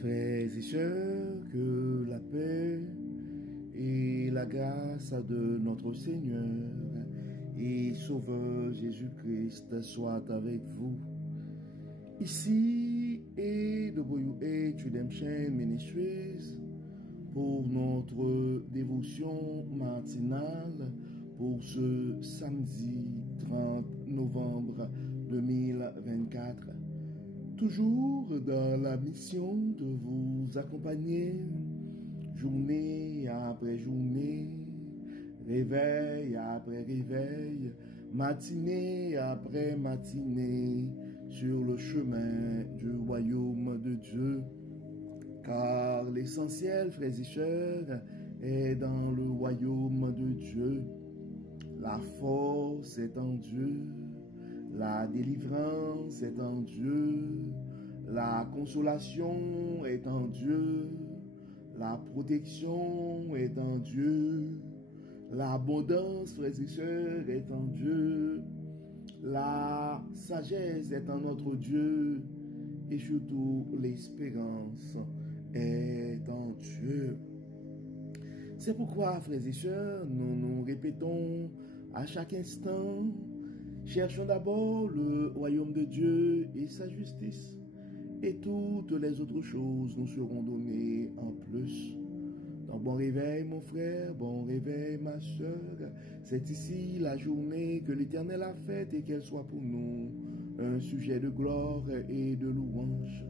Frères et sœurs, que la paix et la grâce de notre Seigneur et Sauveur Jésus-Christ soient avec vous. Ici est WH Redemption Ministries pour notre dévotion matinale pour ce samedi 30 novembre 2024. Toujours dans la mission de vous accompagner, journée après journée, réveil après réveil, matinée après matinée, sur le chemin du royaume de Dieu. Car l'essentiel, frères et sœurs, est dans le royaume de Dieu. La force est en Dieu. La délivrance est en Dieu, la consolation est en Dieu, la protection est en Dieu, l'abondance, frères et sœurs, est en Dieu, la sagesse est en notre Dieu, et surtout l'espérance est en Dieu. C'est pourquoi, frères et sœurs, nous nous répétons à chaque instant: cherchons d'abord le royaume de Dieu et sa justice, et toutes les autres choses nous seront données en plus. Donc bon réveil mon frère, bon réveil ma soeur. C'est ici la journée que l'Éternel a faite et qu'elle soit pour nous un sujet de gloire et de louange.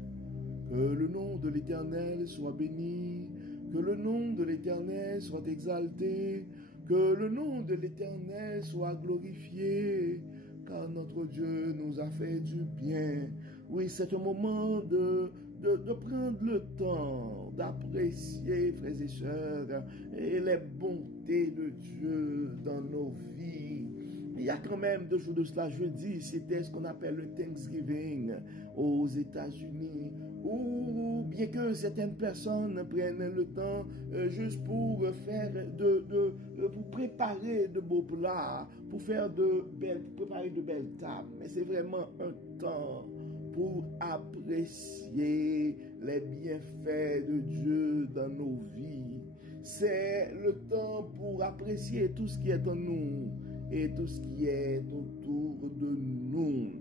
Que le nom de l'Éternel soit béni, que le nom de l'Éternel soit exalté, que le nom de l'Éternel soit glorifié, car notre Dieu nous a fait du bien. Oui, c'est un moment de prendre le temps d'apprécier, frères et sœurs, et les bontés de Dieu dans nos vies. Il y a quand même 2 jours de cela, jeudi, c'était ce qu'on appelle le Thanksgiving aux États-Unis, ou bien que certaines personnes prennent le temps juste pour faire pour préparer de beaux plats, pour préparer de belles tables. Mais c'est vraiment un temps pour apprécier les bienfaits de Dieu dans nos vies. C'est le temps pour apprécier tout ce qui est en nous et tout ce qui est autour de nous.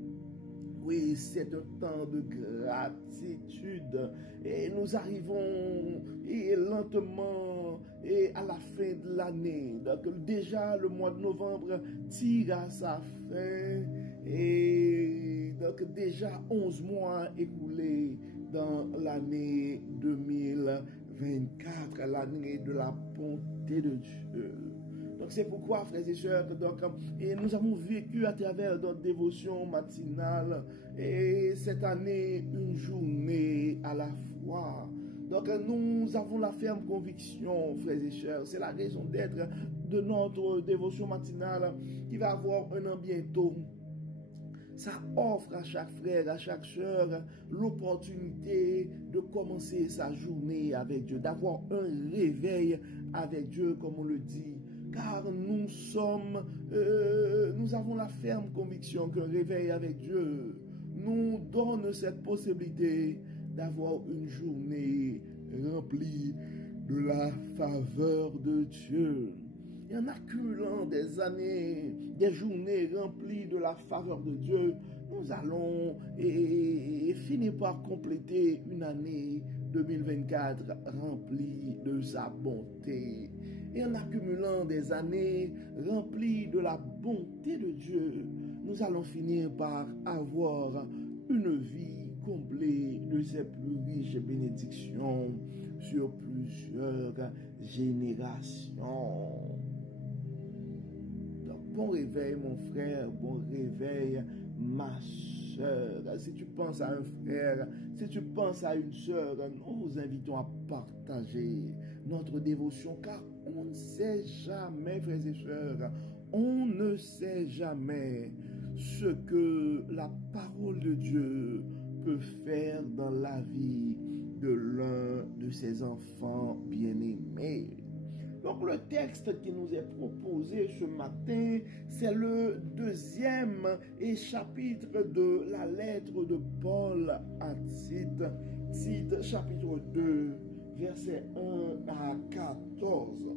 Oui, c'est un temps de gratitude et nous arrivons lentement à la fin de l'année. Donc déjà le mois de novembre tire à sa fin et donc déjà 11 mois écoulés dans l'année 2024, l'année de la bonté de Dieu. Donc c'est pourquoi, frères et sœurs, et nous avons vécu à travers notre dévotion matinale et cette année une journée à la fois. Donc nous avons la ferme conviction, frères et sœurs, c'est la raison d'être de notre dévotion matinale qui va avoir un an bientôt. Ça offre à chaque frère, à chaque sœur, l'opportunité de commencer sa journée avec Dieu, d'avoir un réveil avec Dieu, comme on le dit. Car nous avons la ferme conviction qu'un réveil avec Dieu nous donne cette possibilité d'avoir une journée remplie de la faveur de Dieu. Et en accumulant des années, des journées remplies de la faveur de Dieu, nous allons finir par compléter une année 2024 remplie de sa bonté. Et en accumulant des années remplies de la bonté de Dieu, nous allons finir par avoir une vie comblée de ses plus riches bénédictions sur plusieurs générations. Donc, bon réveil mon frère, bon réveil ma soeur. Si tu penses à un frère, si tu penses à une soeur, nous vous invitons à partager notre dévotion, car on ne sait jamais, frères et sœurs, on ne sait jamais ce que la parole de Dieu peut faire dans la vie de l'un de ses enfants bien-aimés. Donc le texte qui nous est proposé ce matin, c'est le 2e chapitre de la lettre de Paul à Tite Tite chapitre 2, versets 1 à 14.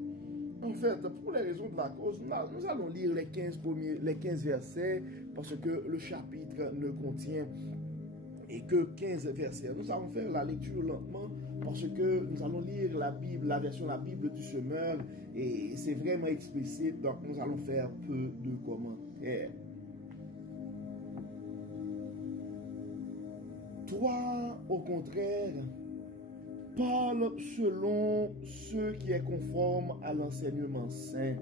En fait, pour les raisons de la cause, nous allons lire les 15 versets parce que le chapitre ne contient que 15 versets. Nous allons faire la lecture lentement parce que nous allons lire la Bible, la version la Bible du semeur et c'est vraiment explicite, donc nous allons faire peu de commentaires. Toi, au contraire, parle selon ce qui est conforme à l'enseignement saint.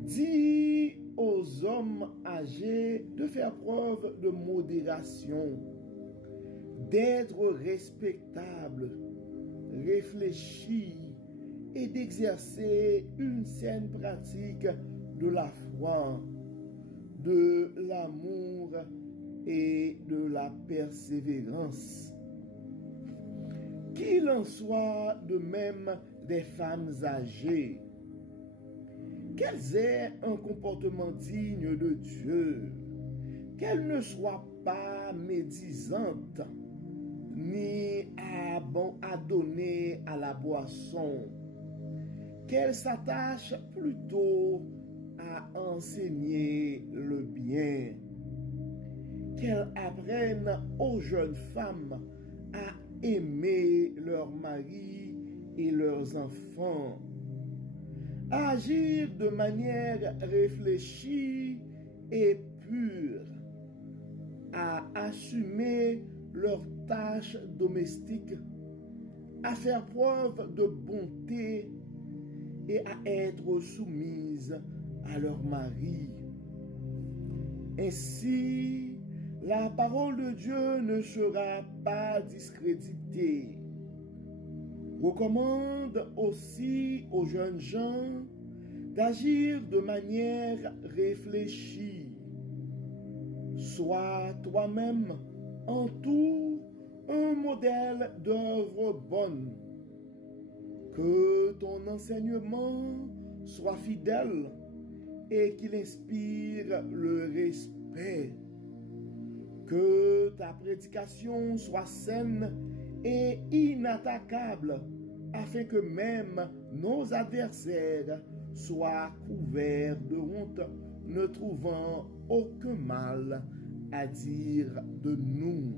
Dis aux hommes âgés de faire preuve de modération, d'être respectables, réfléchis et d'exercer une saine pratique de la foi, de l'amour et de la persévérance. Qu'il en soit de même des femmes âgées, qu'elles aient un comportement digne de Dieu, qu'elles ne soient pas médisantes, ni adonnées à la boisson, qu'elles s'attachent plutôt à enseigner le bien, qu'elles apprennent aux jeunes femmes à aimer leurs maris et leurs enfants, à agir de manière réfléchie et pure, à assumer leurs tâches domestiques, à faire preuve de bonté et à être soumises à leur mari. Ainsi, la parole de Dieu ne sera pas discréditée. Recommande aussi aux jeunes gens d'agir de manière réfléchie. Sois toi-même en tout un modèle d'œuvre bonne. Que ton enseignement soit fidèle et qu'il inspire le respect. Que ta prédication soit saine et inattaquable, afin que même nos adversaires soient couverts de honte, ne trouvant aucun mal à dire de nous.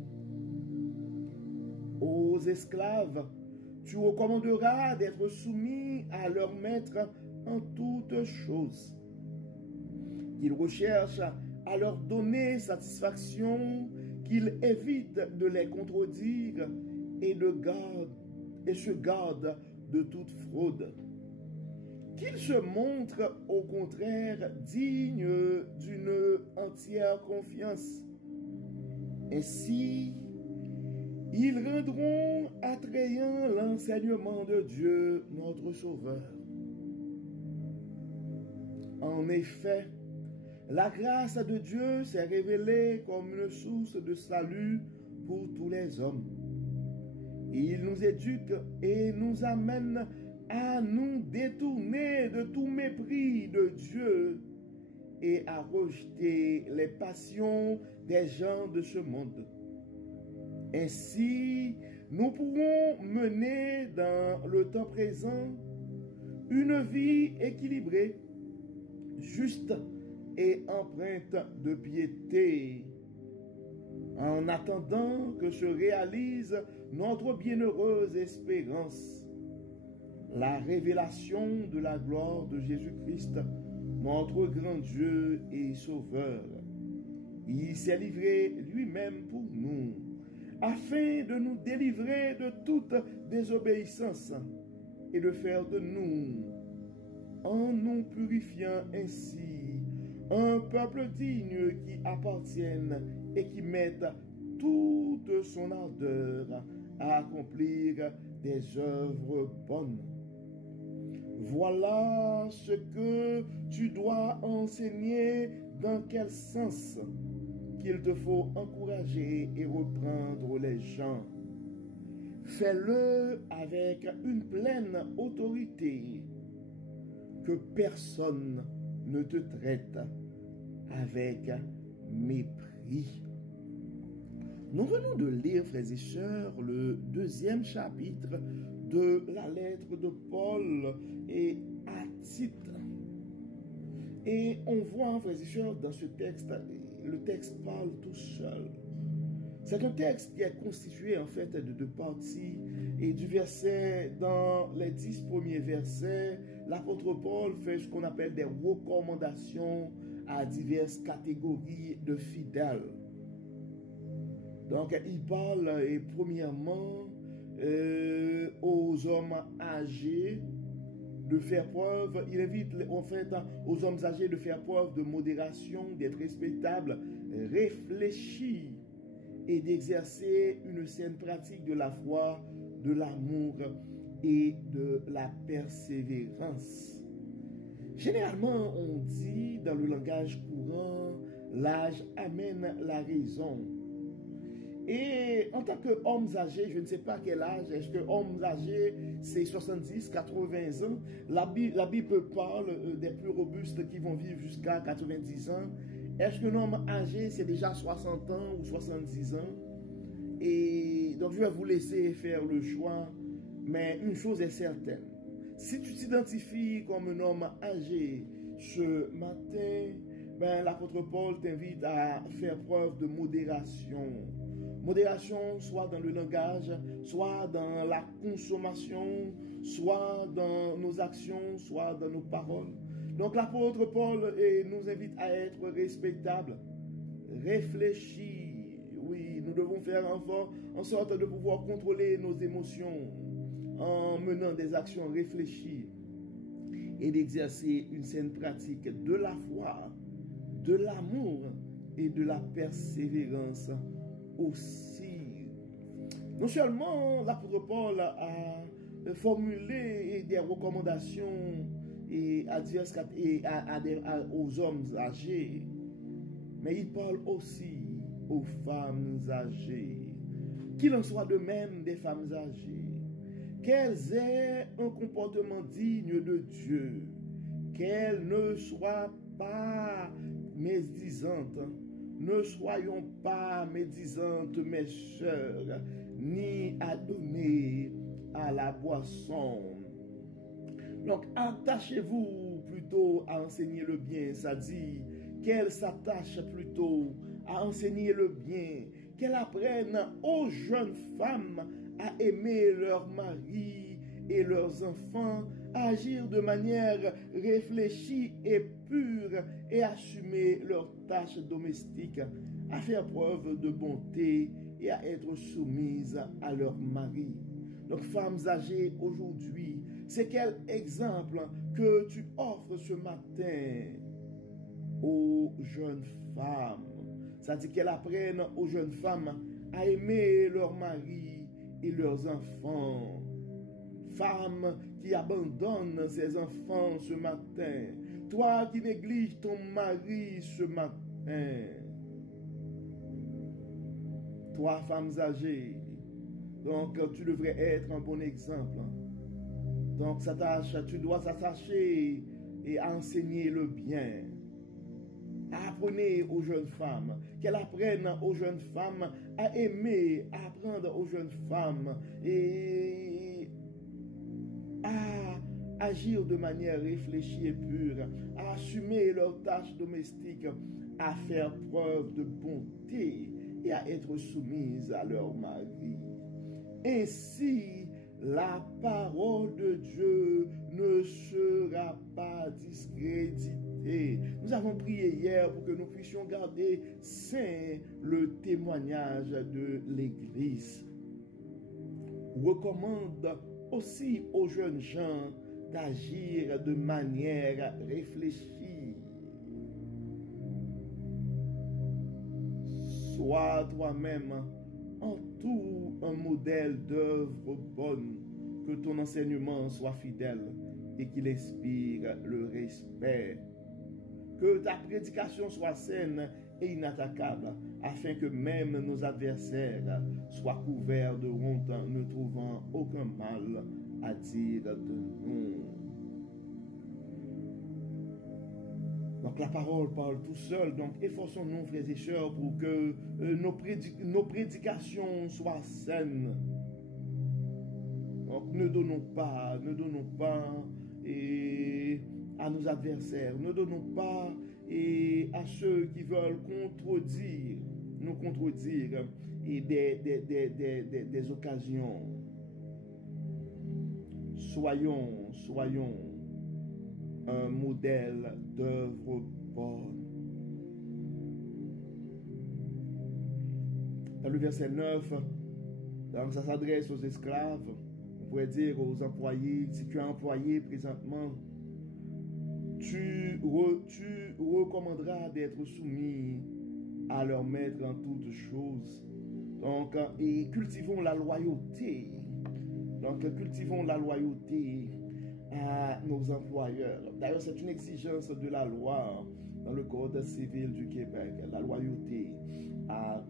Aux esclaves, tu recommanderas d'être soumis à leur maître en toutes choses. Qu'ils recherchent à leur donner satisfaction, qu'ils évitent de les contredire et se gardent de toute fraude. Qu'ils se montrent au contraire dignes d'une entière confiance. Ainsi, ils rendront attrayant l'enseignement de Dieu, notre Sauveur. En effet, la grâce de Dieu s'est révélée comme une source de salut pour tous les hommes. Il nous éduque et nous amène à nous détourner de tout mépris de Dieu et à rejeter les passions des gens de ce monde. Ainsi, nous pourrons mener dans le temps présent une vie équilibrée, juste et empreinte de piété, en attendant que se réalise notre bienheureuse espérance, la révélation de la gloire de Jésus-Christ, notre grand Dieu et Sauveur. Il s'est livré lui-même pour nous, afin de nous délivrer de toute désobéissance et de faire de nous, en nous purifiant ainsi, un peuple digne qui appartienne et qui mette toute son ardeur à accomplir des œuvres bonnes. Voilà ce que tu dois enseigner, dans quel sens qu'il te faut encourager et reprendre les gens. Fais-le avec une pleine autorité, que personne ne te traite avec mépris. Nous venons de lire, frères et sœurs, le 2e chapitre de la lettre de Paul et à Tite. Et on voit, frères et sœurs, dans ce texte, le texte parle tout seul. C'est un texte qui est constitué en fait de 2 parties. Et du verset, dans les 10 premiers versets, l'apôtre Paul fait ce qu'on appelle des recommandations à diverses catégories de fidèles. Donc, il parle, et premièrement, aux hommes âgés de faire preuve, il invite en fait aux hommes âgés de faire preuve de modération, d'être respectables, réfléchis et d'exercer une saine pratique de la foi, de l'amour et de la persévérance. Généralement, on dit dans le langage courant, l'âge amène la raison. Et en tant qu'hommes âgés, je ne sais pas quel âge, est-ce que hommes âgés, c'est 70, 80 ans? La Bible parle des plus robustes qui vont vivre jusqu'à 90 ans. Est-ce qu'un homme âgé, c'est déjà 60 ans ou 70 ans? Et donc, je vais vous laisser faire le choix. Mais une chose est certaine. Si tu t'identifies comme un homme âgé ce matin, ben, l'apôtre Paul t'invite à faire preuve de modération. Modération, soit dans le langage, soit dans la consommation, soit dans nos actions, soit dans nos paroles. Donc l'apôtre Paul nous invite à être respectables, réfléchis. Oui, nous devons faire en sorte de pouvoir contrôler nos émotions en menant des actions réfléchies et d'exercer une saine pratique de la foi, de l'amour et de la persévérance aussi. Non seulement l'apôtre Paul a formulé des recommandations aux hommes âgés, mais il parle aussi aux femmes âgées. Qu'il en soit de même des femmes âgées, qu'elles aient un comportement digne de Dieu, qu'elles ne soient pas médisantes. Ne soyons pas médisantes, mes sœurs, ni adonnées à la boisson. Donc, attachez-vous plutôt à enseigner le bien. Ça dit qu'elles s'attachent plutôt à enseigner le bien, qu'elles apprennent aux jeunes femmes à aimer leurs maris et leurs enfants, à agir de manière réfléchie et pure et assumer leurs tâches domestiques, à faire preuve de bonté et à être soumises à leurs maris. Donc, femmes âgées aujourd'hui, c'est quel exemple que tu offres ce matin aux jeunes femmes? Ça dit qu'elles apprennent aux jeunes femmes à aimer leurs maris et leurs enfants. Femmes qui abandonnent ses enfants ce matin. Toi qui négliges ton mari ce matin. Toi, femmes âgées. Donc, tu devrais être un bon exemple. Donc, tu dois t'attacher et enseigner le bien. Apprenez aux jeunes femmes, qu'elles apprennent aux jeunes femmes à aimer, à apprendre aux jeunes femmes et à agir de manière réfléchie et pure, à assumer leurs tâches domestiques, à faire preuve de bonté et à être soumises à leur mari. Ainsi, la parole de Dieu ne sera pas discréditée. Nous avons prié hier pour que nous puissions garder sain le témoignage de l'Église. Recommande aussi aux jeunes gens d'agir de manière réfléchie. Sois toi-même en tout un modèle d'œuvre bonne, que ton enseignement soit fidèle et qu'il inspire le respect. Que ta prédication soit saine et inattaquable, afin que même nos adversaires soient couverts de honte, ne trouvant aucun mal à dire de nous. Donc la parole parle tout seul. Donc efforçons-nous, frères et sœurs, pour que nos prédications soient saines. Donc ne donnons pas à nos adversaires, ne donnons pas à ceux qui veulent nous contredire des occasions. Soyons un modèle d'œuvre bonne. Dans le verset 9, donc ça s'adresse aux esclaves, on pourrait dire aux employés. Si tu es employé présentement, tu recommanderas d'être soumis à leur maître en toutes choses. Donc, et cultivons la loyauté. Donc, cultivons la loyauté à nos employeurs. D'ailleurs, c'est une exigence de la loi dans le Code civil du Québec, la loyauté à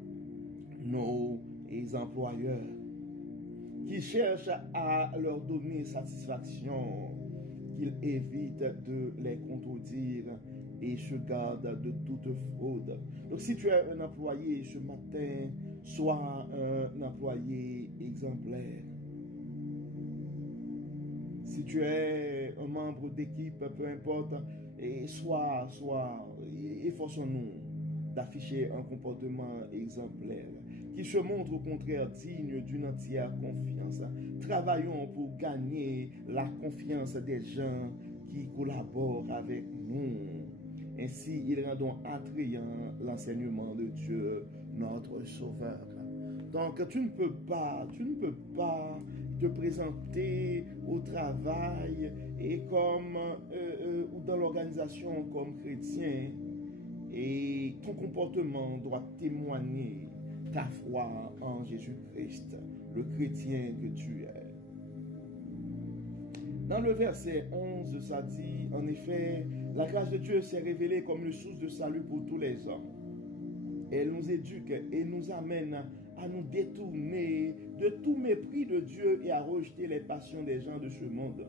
nos employeurs qui cherchent à leur donner satisfaction, qu'ils évitent de les contredire et se gardent de toute fraude. Donc, si tu es un employé ce matin, sois un employé exemplaire. Si tu es un membre d'équipe, peu importe, efforçons-nous d'afficher un comportement exemplaire qui se montre au contraire digne d'une entière confiance. Travaillons pour gagner la confiance des gens qui collaborent avec nous. Ainsi, ils rendront attrayant l'enseignement de Dieu, notre Sauveur. Donc, tu ne peux pas te présenter au travail et ou dans l'organisation comme chrétien, et ton comportement doit témoigner ta foi en Jésus-Christ, le chrétien que tu es. Dans le verset 11, ça dit, en effet, la grâce de Dieu s'est révélée comme une source de salut pour tous les hommes. Elle nous éduque et nous amène à nous détourner de tout mépris de Dieu et à rejeter les passions des gens de ce monde.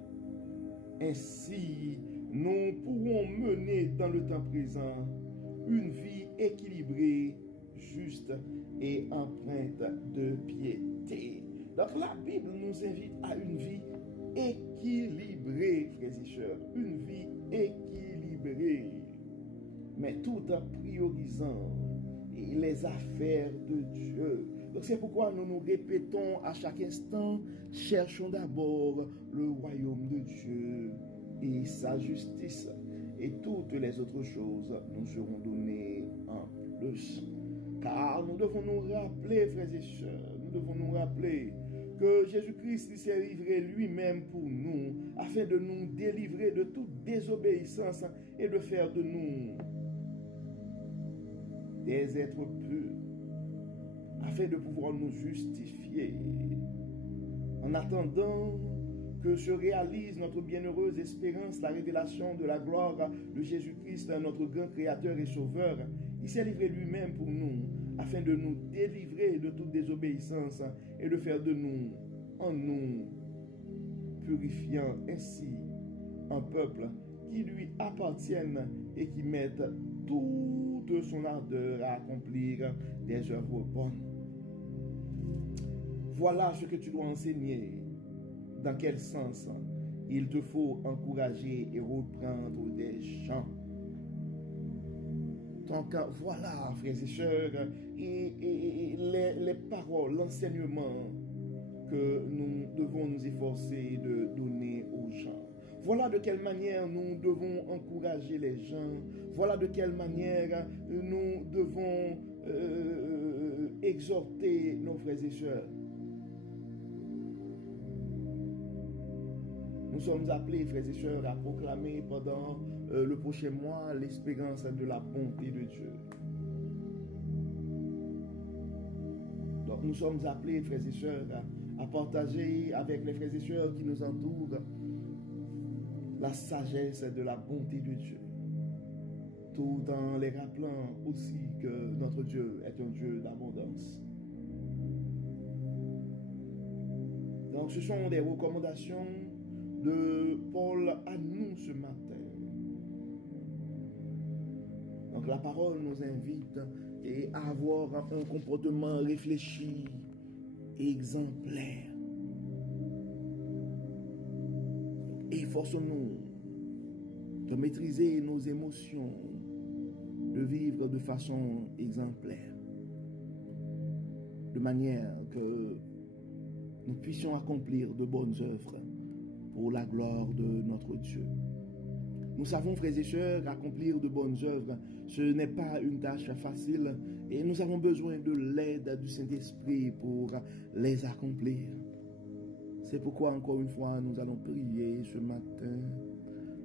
Ainsi, nous pourrons mener dans le temps présent une vie équilibrée, juste et empreinte de piété. Donc la Bible nous invite à une vie équilibrée, frères et sœurs, une vie équilibrée, mais tout en priorisant les affaires de Dieu. Donc c'est pourquoi nous nous répétons à chaque instant, cherchons d'abord le royaume de Dieu et sa justice, et toutes les autres choses nous seront données en plus. Car nous devons nous rappeler, frères et sœurs, nous devons nous rappeler que Jésus-Christ s'est livré lui-même pour nous, afin de nous délivrer de toute désobéissance et de faire de nous des êtres purs, afin de pouvoir nous justifier. En attendant que se réalise notre bienheureuse espérance, la révélation de la gloire de Jésus-Christ, notre grand Créateur et Sauveur, il s'est livré lui-même pour nous, afin de nous délivrer de toute désobéissance et de faire de nous, en nous, purifiant ainsi un peuple qui lui appartienne et qui mette toute son ardeur à accomplir des œuvres bonnes. Voilà ce que tu dois enseigner. Dans quel sens il te faut encourager et reprendre des gens. Donc voilà, frères et sœurs, les paroles, l'enseignement que nous devons nous efforcer de donner aux gens. Voilà de quelle manière nous devons encourager les gens. Voilà de quelle manière nous devons exhorter nos frères et sœurs. Nous sommes appelés, frères et sœurs, à proclamer pendant le prochain mois l'espérance de la bonté de Dieu. Donc nous sommes appelés, frères et sœurs, à partager avec les frères et sœurs qui nous entourent la sagesse de la bonté de Dieu, tout en les rappelant aussi que notre Dieu est un Dieu d'abondance. Donc ce sont des recommandations de Paul à nous ce matin. Donc la parole nous invite à avoir un comportement réfléchi et exemplaire. Efforçons-nous de maîtriser nos émotions, de vivre de façon exemplaire, de manière que nous puissions accomplir de bonnes œuvres pour la gloire de notre Dieu. Nous savons, frères et sœurs, accomplir de bonnes œuvres, ce n'est pas une tâche facile et nous avons besoin de l'aide du Saint-Esprit pour les accomplir. C'est pourquoi, encore une fois, nous allons prier ce matin.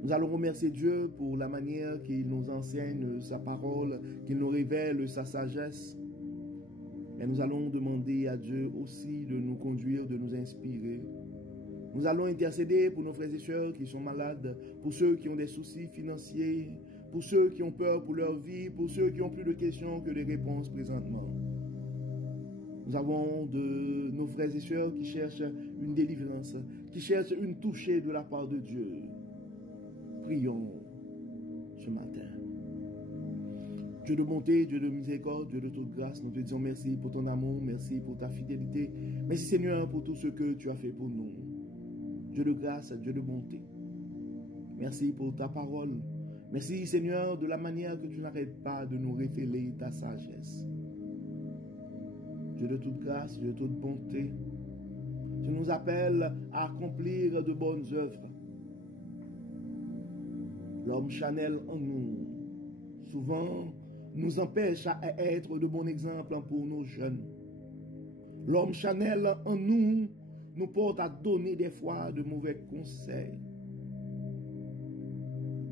Nous allons remercier Dieu pour la manière qu'il nous enseigne sa parole, qu'il nous révèle sa sagesse. Mais nous allons demander à Dieu aussi de nous conduire, de nous inspirer. Nous allons intercéder pour nos frères et sœurs qui sont malades, pour ceux qui ont des soucis financiers, pour ceux qui ont peur pour leur vie, pour ceux qui ont plus de questions que de réponses présentement. Nous avons de nos frères et sœurs qui cherchent une délivrance, qui cherchent une touchée de la part de Dieu. Prions ce matin. Dieu de bonté, Dieu de miséricorde, Dieu de toute grâce, nous te disons merci pour ton amour, merci pour ta fidélité. Merci Seigneur pour tout ce que tu as fait pour nous. Dieu de grâce, Dieu de bonté. Merci pour ta parole. Merci Seigneur de la manière que tu n'arrêtes pas de nous révéler ta sagesse. Dieu de toute grâce, Dieu de toute bonté. Tu nous appelles à accomplir de bonnes œuvres. L'homme charnel en nous, souvent, nous empêche à être de bons exemples pour nos jeunes. L'homme charnel en nous porte à donner des fois de mauvais conseils.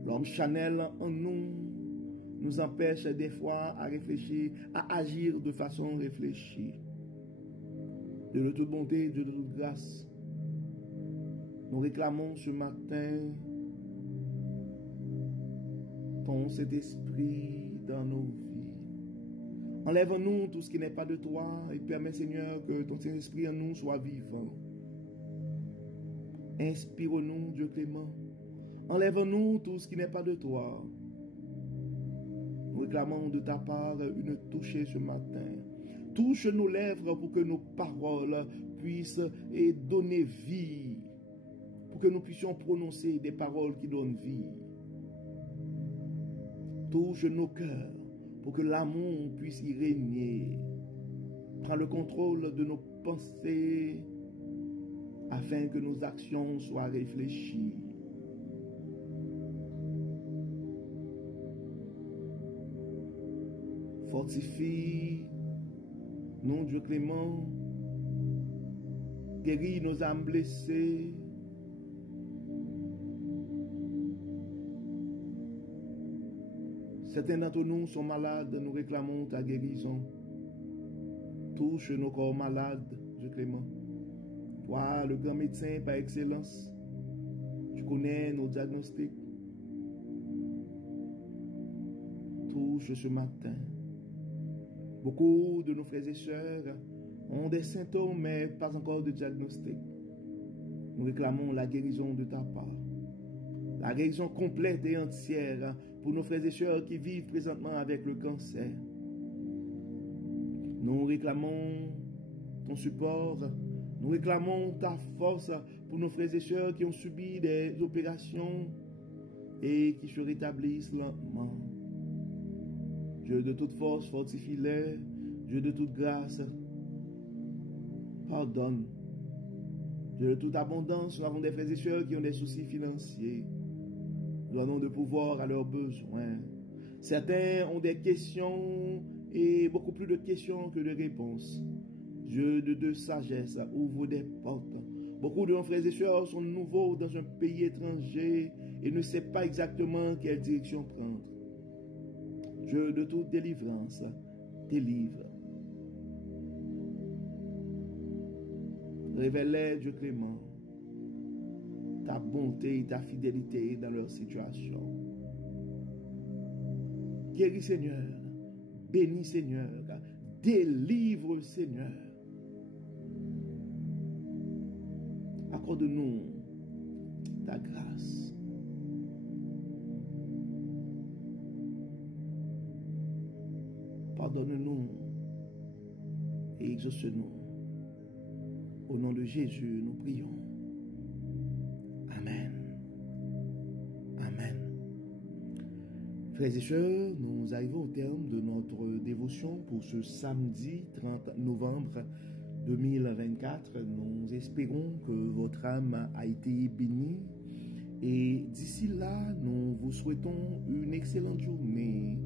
L'homme charnel en nous empêche des fois à réfléchir, à agir de façon réfléchie. Dieu de toute bonté, Dieu de toute grâce, nous réclamons ce matin ton Saint-Esprit dans nos vies. Enlève-nous tout ce qui n'est pas de toi et permets, Seigneur, que ton Saint-Esprit en nous soit vivant. Inspire-nous, Dieu clément. Enlève-nous tout ce qui n'est pas de toi. Nous réclamons de ta part une touchée ce matin. Touche nos lèvres pour que nos paroles puissent donner vie. Pour que nous puissions prononcer des paroles qui donnent vie. Touche nos cœurs pour que l'amour puisse y régner. Prends le contrôle de nos pensées afin que nos actions soient réfléchies. Fortifie, non Dieu clément, guéris nos âmes blessées. Certains d'entre nous sont malades, nous réclamons ta guérison. Touche nos corps malades, Dieu clément. Toi, le grand médecin par excellence, tu connais nos diagnostics. Touche ce matin. Beaucoup de nos frères et sœurs ont des symptômes, mais pas encore de diagnostic. Nous réclamons la guérison de ta part. La guérison complète et entière pour nos frères et sœurs qui vivent présentement avec le cancer. Nous réclamons ton support. Nous réclamons ta force pour nos frères et sœurs qui ont subi des opérations et qui se rétablissent lentement. Dieu de toute force, fortifie-les. Dieu de toute grâce, pardonne. Dieu de toute abondance, nous avons des frères et sœurs qui ont des soucis financiers. Nous donnons de pouvoir à leurs besoins. Certains ont des questions et beaucoup plus de questions que de réponses. Dieu de sagesse, ouvre des portes. Beaucoup de nos frères et sœurs sont nouveaux dans un pays étranger et ne savent pas exactement quelle direction prendre. Dieu de toute délivrance, délivre. Révèle, Dieu clément, ta bonté et ta fidélité dans leur situation. Guéris, Seigneur. Bénis, Seigneur. Délivre, Seigneur. Accorde-nous ta grâce. Pardonne-nous et exauce-nous. Au nom de Jésus, nous prions. Amen. Amen. Frères et sœurs, nous arrivons au terme de notre dévotion pour ce samedi 30 novembre 2024. Nous espérons que votre âme a été bénie. Et d'ici là, nous vous souhaitons une excellente journée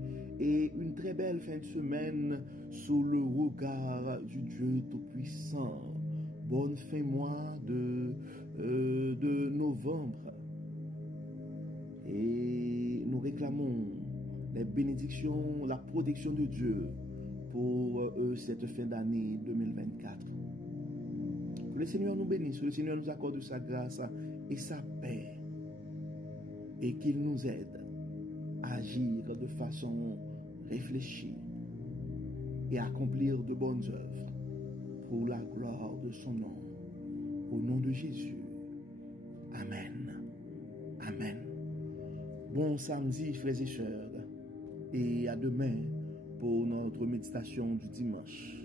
et une très belle fin de semaine sous le regard du Dieu Tout-Puissant. Bonne fin mois de novembre. Et nous réclamons les bénédictions, la protection de Dieu pour cette fin d'année 2024. Que le Seigneur nous bénisse, que le Seigneur nous accorde sa grâce et sa paix. Et qu'il nous aide à agir de façon réfléchie et à accomplir de bonnes œuvres pour la gloire de son nom. Au nom de Jésus. Amen. Amen. Bon samedi, frères et sœurs, et à demain pour notre méditation du dimanche.